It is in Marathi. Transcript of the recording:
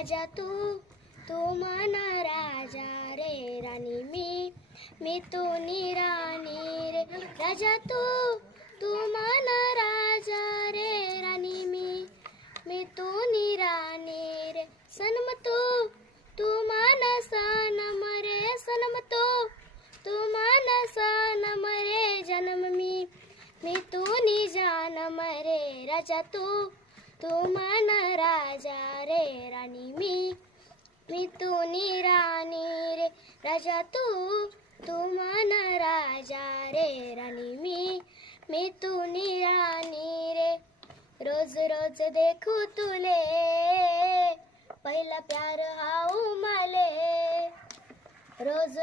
राजा तू मन राजा रे राणी मी तू राणी रे राजा तू मन राजा रे राणी मी तू राणी रे सनम तू मन सनम रे सनम तू मन सनम रे जन्म मी तू जानम रे राजा तू मन राजा रे राणी मी तू राणी रे राजा तू मन राजा रे राणी मी तू राणी रे रोज रोज देखू तुले पहिला प्यार हाऊ माले रोज